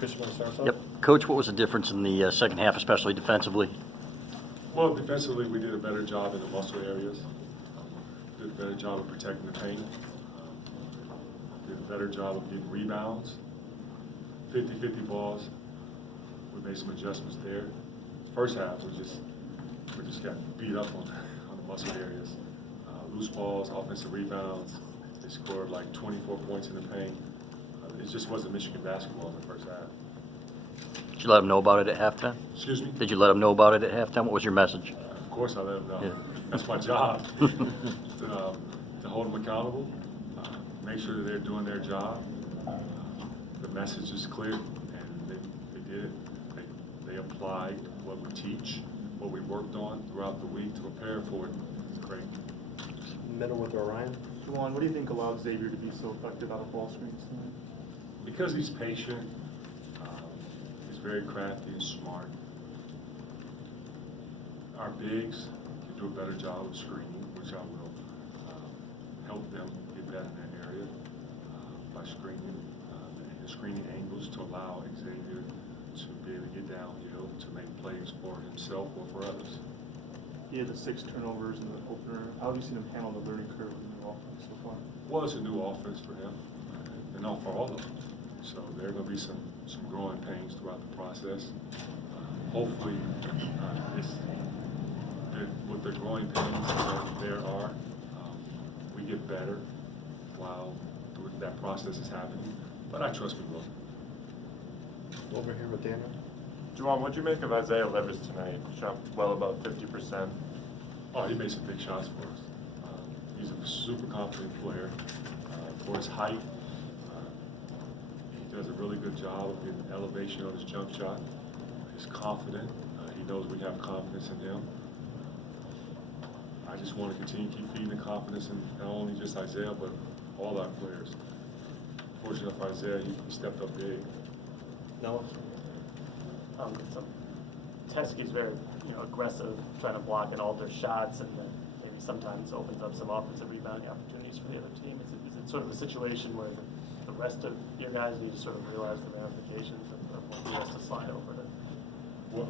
Chris, you want to start us off? Yep. Coach, what was the difference in the second half, especially defensively? Well, defensively, we did a better job in the muscle areas. Did a better job of protecting the paint. Did a better job of getting rebounds. 50-50 balls. We made some adjustments there. First half, we just got beat up on the muscle areas. Loose balls, offensive rebounds. They scored like 24 points in the paint. It just wasn't Michigan basketball in the first half. Did you let them know about it at halftime? Excuse me? Did you let them know about it at halftime? What was your message? Of course I let them know. Yeah. That's my job, to hold them accountable, make sure that they're doing their job. The message is clear, and they did it. They applied what we teach, what we worked on throughout the week to prepare for it. It's great. Middle with Orion. Juwan, what do you think allows Xavier to be so effective out of ball screens? Because he's patient, he's very crafty and smart. Our bigs can do a better job of screening, which I will help them get better in that area by screening angles to allow Xavier to be able to get downhill to make plays for himself or for others. He had the 6 turnovers in the opener. How have you seen him handle the learning curve in the offense so far? Well, it's a new offense for him, and not for all of them. So there are going to be some growing pains throughout the process. Hopefully, with the growing pains that there are, we get better while that process is happening. But I trust we will. Over here with Daniel. Juwan, what'd you make of Isaiah Livers tonight? Shot well above 50%. Oh, he made some big shots for us. He's a super confident player. For his height, he does a really good job of getting elevation on his jump shot. He's confident. He knows we have confidence in him. I just want to continue to keep feeding the confidence in not only just Isaiah, but all our players. Fortunate for Isaiah, he stepped up big. Noah. So Teskey's very, aggressive, trying to block and alter shots, and then maybe sometimes opens up some offensive rebounding opportunities for the other team. Is it sort of a situation where the rest of your guys need to sort of realize the ramifications of when he has to slide over to?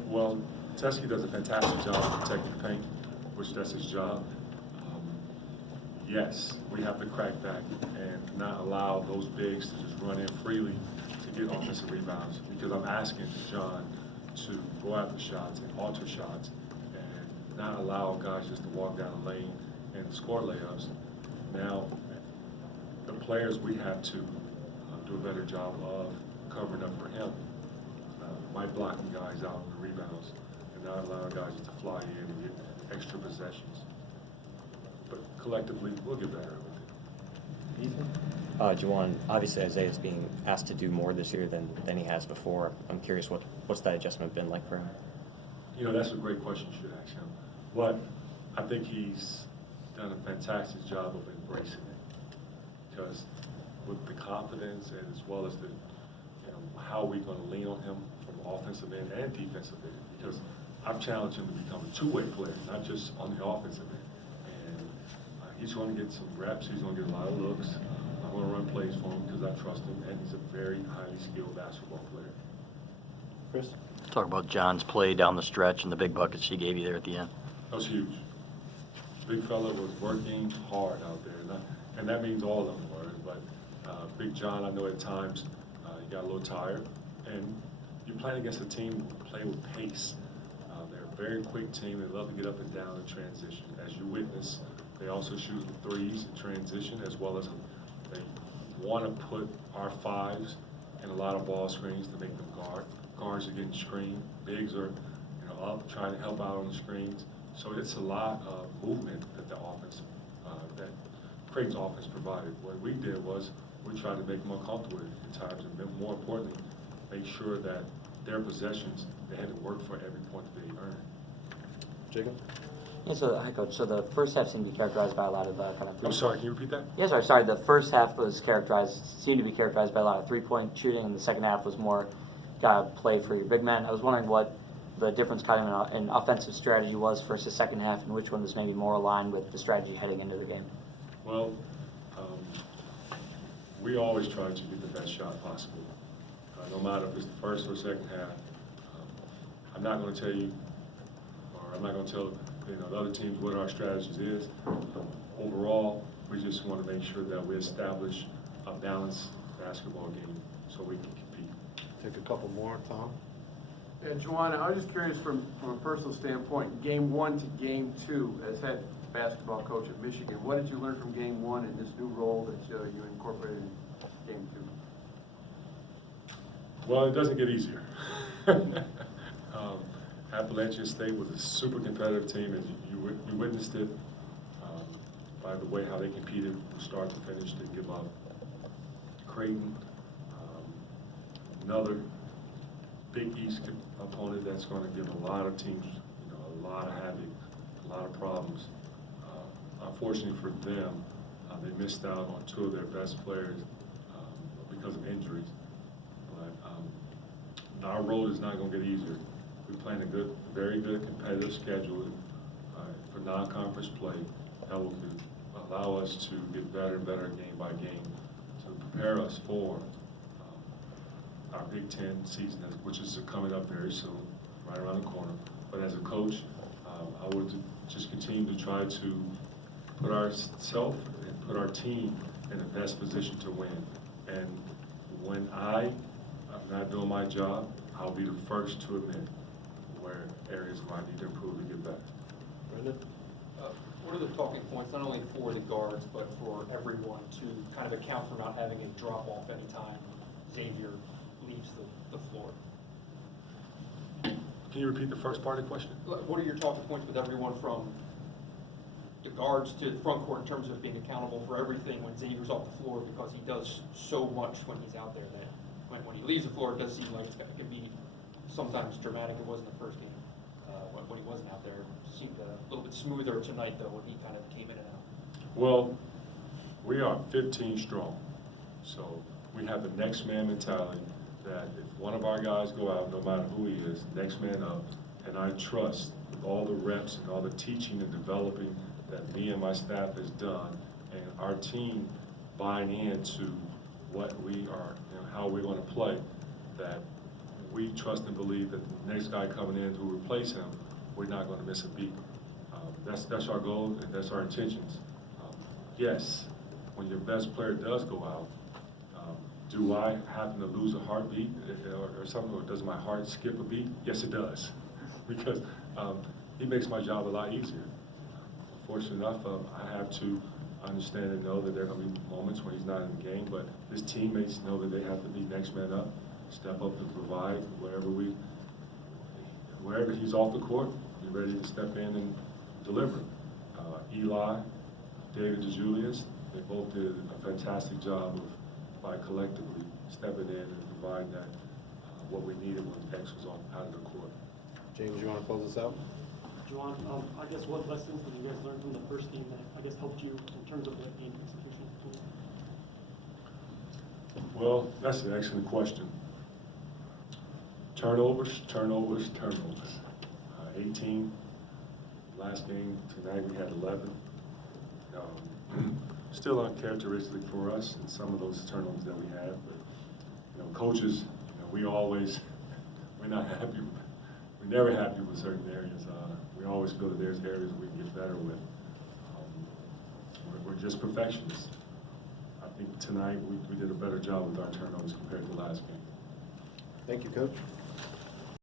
Well, Teskey does a fantastic job of protecting the paint, which that's his job. Yes, we have to crack back and not allow those bigs to just run in freely to get offensive rebounds, because I'm asking John to go after shots and alter shots and not allow guys just to walk down the lane and score layups. Now, the players, we have to do a better job of covering up for him. Might blocking guys out on the rebounds and not allowing guys to fly in and get extra possessions. But collectively, we'll get better with it. Juwan, obviously Isaiah's being asked to do more this year than he has before. I'm curious, what's that adjustment been like for him? That's a great question you should ask him. But I think he's done a fantastic job of embracing it. Because with the confidence and as well as the, how we're going to lean on him from offensive end and defensive end. Because I've challenged him to become a two-way player, not just on the offensive end. And he's going to get some reps. He's going to get a lot of looks. I'm going to run plays for him because I trust him, and he's a very highly skilled basketball player. Chris. Talk about John's play down the stretch and the big buckets he gave you there at the end. That was huge. Big fella was working hard out there, and that means all of them were. But Big John, I know at times he got a little tired, and you're playing against a team who play with pace. They're a very quick team. They love to get up and down in transition. As you witness, they also shoot the threes in transition, as well as they want to put our fives in a lot of ball screens to make them guard. Guards are getting screened. Bigs are, up trying to help out on the screens. So it's a lot of movement that the offense, that Creighton's offense provided. What we did was we tried to make them more comfortable at times, and more importantly, make sure that their possessions, they had to work for every point that they earned. Jacob. Yeah, so, hi, Coach. So the first half seemed to be characterized by a lot of kind of. I'm sorry, can you repeat that? Yes, sorry. The first half seemed to be characterized by a lot of three-point shooting, and the second half was more play for your big men. I was wondering what the difference kind of in offensive strategy was versus the second half, and which one was maybe more aligned with the strategy heading into the game. Well, we always try to get the best shot possible. no matter if it's the first or second half. I'm not going to tell you, or I'm not going to tell the other teams what our strategies is. Overall, we just want to make sure that we establish a balanced basketball game so we can compete. Take a couple more, Tom. Yeah, Juwan, I was just curious from a personal standpoint, game 1 to game 2 as head basketball coach at Michigan, what did you learn from game 1 in this new role that you incorporated in game 2? Well, it doesn't get easier. Appalachian State was a super competitive team, and you witnessed it by the way how they competed from start to finish, didn't give up. Creighton, another Big East opponent that's going to give a lot of teams, a lot of havoc, a lot of problems. Unfortunately for them, they missed out on 2 of their best players because of injuries. But our road is not going to get easier. We're playing a very good competitive schedule for non-conference play that will allow us to get better and better game by game to prepare us for our Big Ten season, which is coming up very soon, right around the corner. But as a coach, I would just continue to try to put ourselves and put our team in the best position to win. And when I'm not doing my job, I'll be the first to admit where areas where I need to improve to get better. Brendan? What are the talking points, not only for the guards, but for everyone to kind of account for not having a drop-off anytime Xavier leaves the floor? Can you repeat the first part of the question? What are your talking points with everyone from the guards to the front court in terms of being accountable for everything when Xavier's off the floor, because he does so much when he's out there that when he leaves the floor, it does seem like it can be sometimes dramatic. It wasn't the first game. When he wasn't out there, it seemed a little bit smoother tonight, though, when he kind of came in and out. Well, we are 15 strong, so we have the next man mentality that if one of our guys go out, no matter who he is, next man up, and I trust with all the reps and all the teaching and developing that me and my staff has done, and our team buying into what we are, how we're going to play, that we trust and believe that the next guy coming in to replace him, we're not going to miss a beat. That's our goal and that's our intentions. Yes, when your best player does go out, do I happen to lose a heartbeat or something, or does my heart skip a beat? Yes, it does, because he makes my job a lot easier. Fortunate enough, I have to understand and know that there are going to be moments when he's not in the game, but his teammates know that they have to be next man up, step up and provide wherever he's off the court, be ready to step in and deliver. Eli, David DeJulius, they both did a fantastic job by collectively stepping in and providing that what we needed when X was out of the court. James, you want to close this out? Juwan, I guess what lessons did you guys learn from the first game that I guess helped you in terms of the game execution? Well, that's an excellent question. Turnovers. 18. Last game tonight we had 11. Still uncharacteristic for us in some of those turnovers that we have. But coaches, we're not happy. We're never happy with certain areas. We always feel that there's areas we can get better with. We're just perfectionists. I think tonight we did a better job with our turnovers compared to last game. Thank you, Coach.